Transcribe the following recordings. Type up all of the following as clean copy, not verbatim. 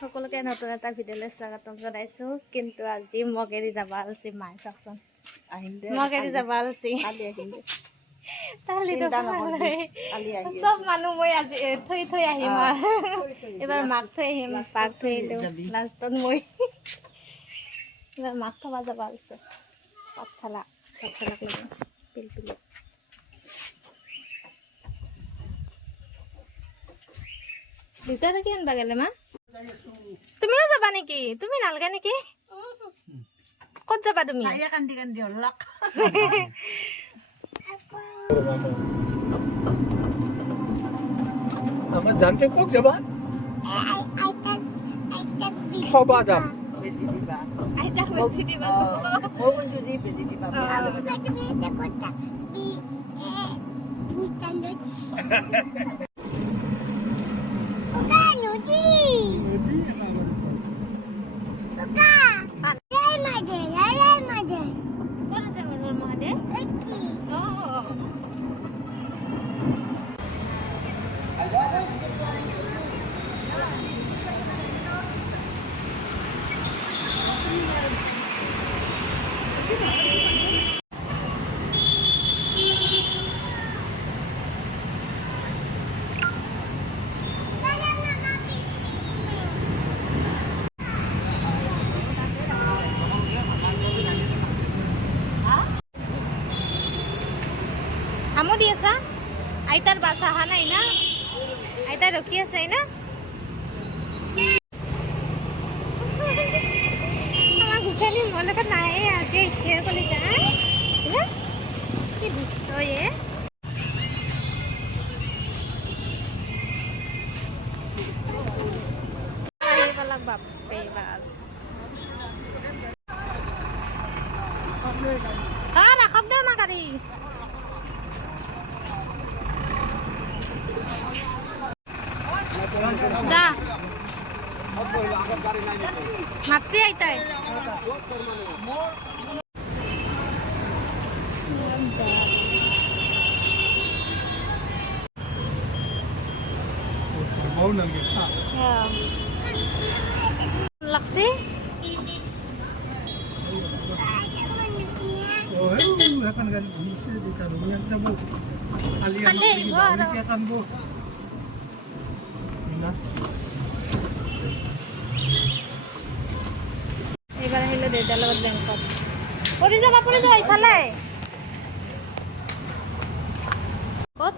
সকলোকে নতুন এটা ভিডিঅ'লৈ স্বাগতম জনাইছো। কিন্তু আজি মোক এৰি যাব আলচি মায়ে চাওকচোন, মোক এৰি যাব আলচি চব মানুহ মই আজি থৈ আহিম আৰু এবাৰ মাক থৈ আহিম, পাক থৈ আহিলোঁ, লাষ্টত মই এবাৰ মাক থব যাব আলছো। পাঠশালাক লৈ পিলপিলি দুটাটা কি আনবা গেলে মা? তুমিও যাবা নেকি? তুমি নালগে নেকি? ক'ত যাবা তুমি? আমরা জানতে কোক যাবা? খবা যাম। আইতাক বেছি দিবা। আমো দি আছা? আইতাৰ বাছ অহা নাই না? আইতা ৰখি আছে না? আমার গুখানি মনে কর নাই আগে ইচ্ছে করে যায় কি দুষ্ট এ পালাক বাপরে বাস রাখক দে মা গাড়ি দা মাছি আইতাই লাগছে এইবাৰ আহিলে দেউতাৰ লগত বেংকত পৰি যাবা ইফালে ক'ত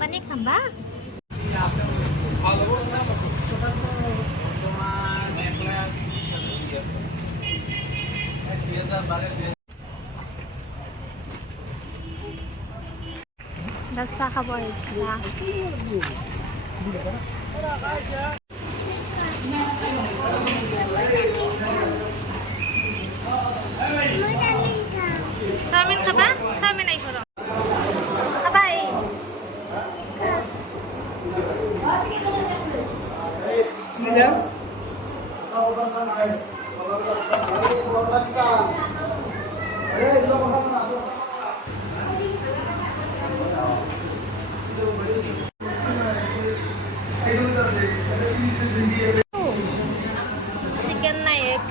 পানী খাবা চাহ খাব আহিছো চাহ চাওমিন খাবা চাওমিন আই ঘর খাবা চিকেন নাই এক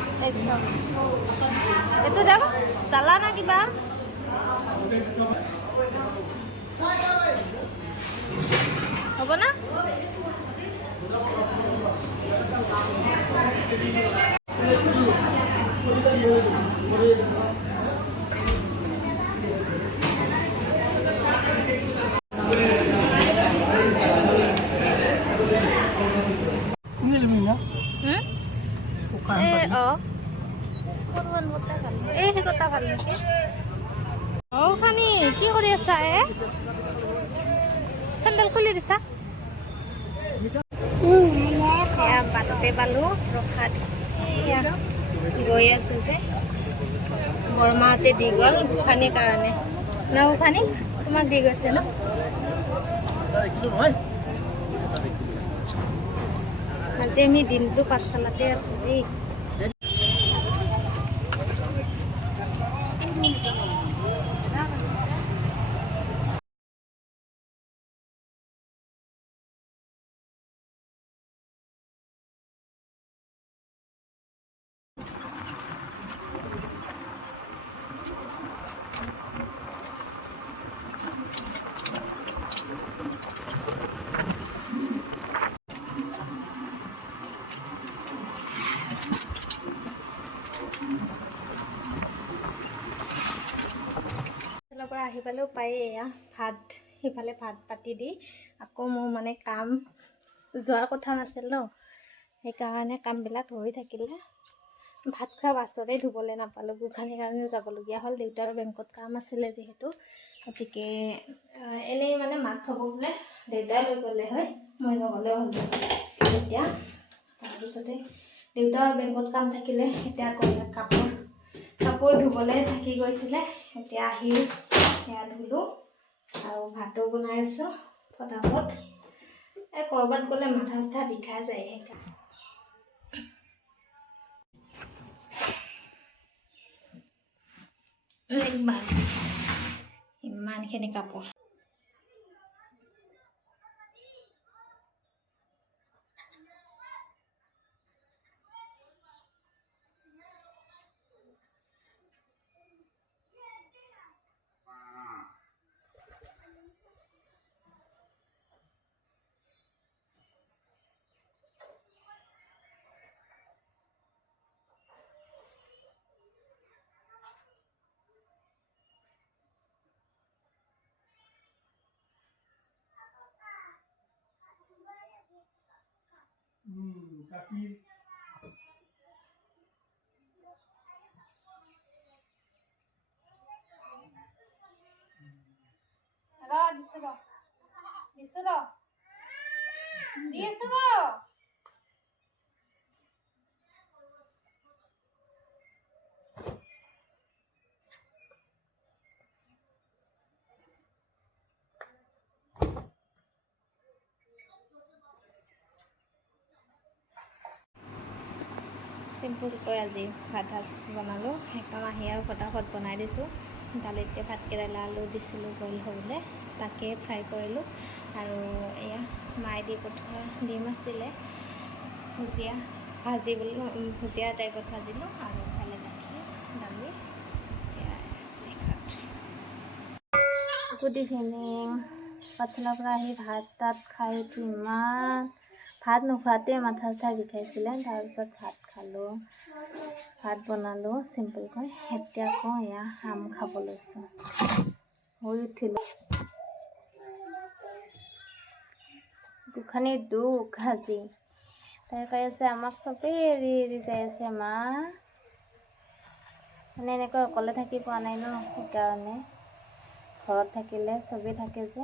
এইটো দেখ জ্বালা না কিবা হ'ব না খানি কি কৰি আছা চেণ্ডেল খুলি দিছা বাটতে পালো ৰখাত গৈ আছো যে বৰমাহঁতে দি গ'ল গোসানীৰ কাৰণে না উফানি তোমাক দি গৈছে ন আজি আমি দিনটো পাঠশালাতে আছো দেই পৰা আহি পালেও পায়ে এয়া ভাত সিফালে ভাত পাতি দি আকৌ মোৰ মানে কাম যোৱাৰ কথা নাছিল ন সেইকাৰণে কামবিলাক হৈ থাকিলে ভাত খোৱা বাছতে ধুবলৈ নাপালোঁ গোখানিৰ কাৰণে যাবলগীয়া হ'ল দেউতাৰ বেংকত কাম আছিলে যিহেতু গতিকে এনেই মানে মাক থ'ব বোলে দেউতাই লৈ গ'লে হয় মই নগ'লেও হ'ল এতিয়া তাৰপিছতে দেউতাৰ বেংকত কাম থাকিলে এতিয়া আকৌ কাপোৰ ধুবলৈ থাকি গৈছিলে এতিয়া আহি সেয়া ধুলোঁ আৰু ভাতো বনাই আছোঁ ফটাফট ক'ৰবাত গ'লে মাথা চাথা বিষাই যায় সেইকাৰণে ইমানখিনি কাপোৰ চিম্পুলকৈ আজি ভাত সাজ বনালোঁ একদম আহি আৰু ফটাফট বনাই দিছোঁ দালিতে ভাতকেৰেলা আলু দিছিলোঁ বইল হ'বলৈ তাকে ফ্ৰাই কৰিলোঁ আৰু এয়া মায়ে দি পঠোৱা ডিম আছিলে ভুজিয়া ভুজিয়া টাইপত ভাজিলোঁ আৰু ইফালে গাখীৰ দালি গুড ইভিনিং পাঠশালাৰ পৰা আহি ভাত তাত খাই উঠি ইমান ভাত নোখোৱাতে মাথা চাথা বিষাইছিলে তাৰপিছত ভাত খালোঁ ভাত বনালোঁ চিম্পুলকৈ এতিয়া আকৌ এয়া আম খাব লৈছোঁ শুই উঠিলোঁ গোখানিৰ দুখ আজি তাই কৈ আছে আমাক চবেই এৰি এৰি যাই আছে মা মানে এনেকৈ অকলে থাকি পোৱা নাই ন সেইকাৰণে ঘৰত থাকিলে চবেই থাকে যে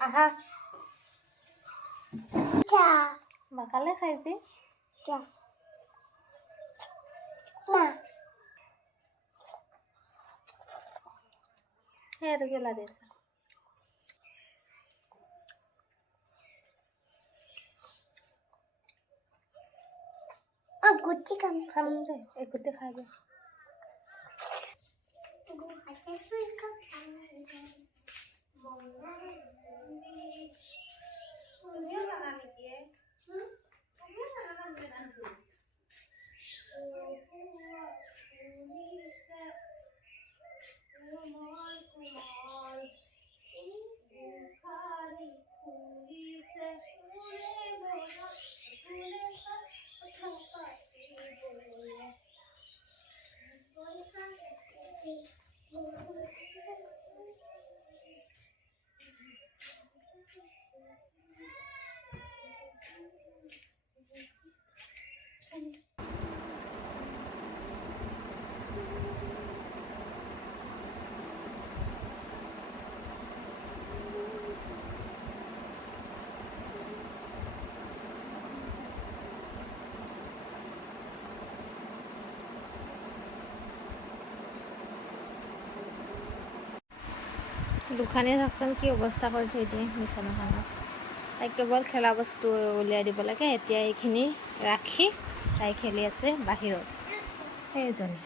আহা বাকালে খাইছি সেইটো কেলা দিছা গুটি খাম দে এই গুটি খাই দে দুখানে চাওকচোন কি অৱস্থা কৰি থৈ দিয়ে বিচনাখনত। তাইক কেৱল খেলা বস্তু উলিয়াই দিব লাগে। এতিয়া এইখিনি ৰাখি তাই খেলি আছে বাহিৰত সেইজনী।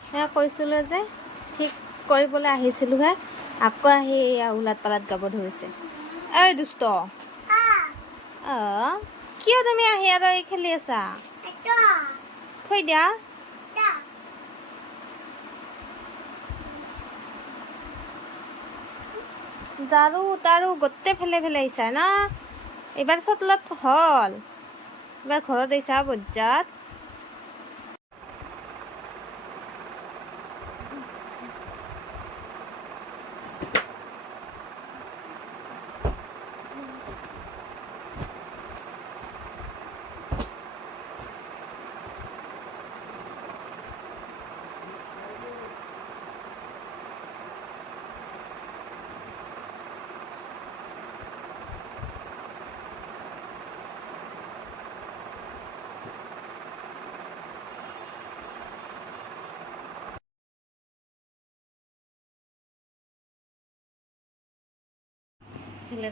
সেয়া কৈছিলোঁ যে ঠিক কৰিবলৈ আহিছিলোঁহে, আকৌ আহি এয়া উলাট পালাট গাব ধৰিছে। ঐ দুষ্ট, কিয় তুমি আহি আৰু এই খেলি আছা? থৈ দিয়া। ঝাৰু তাৰু গোটেই ফেলে আহিছা না। এইবাৰ চতলত হ'ল, এইবাৰ ঘৰত আহিছা বজ্জাত।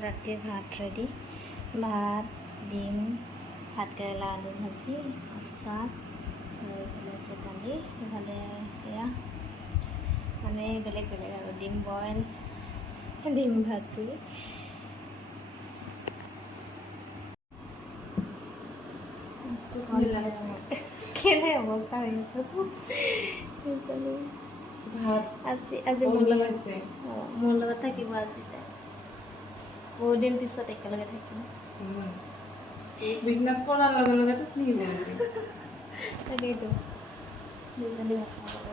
ৰাতিৰ ভাত ৰেডি। ভাত, ডিম, ভাত কেৰেলা আলু ভাজি, আচাৰ, এইফালে আছে দালি, এইফালে এয়া মানে বেলেগ বেলেগ আৰু ডিম বইল, ডিম ভাজি। কেনে অৱস্থা হৈ আছে আজি মোৰ লগত থাকিব আজি। বহুত দিন পিছত একেলগে থাকিম। বিছনাত পৰাৰ লগে লগে টোপনি গ'ল। তাকেইতো দুজনী ভাত খাব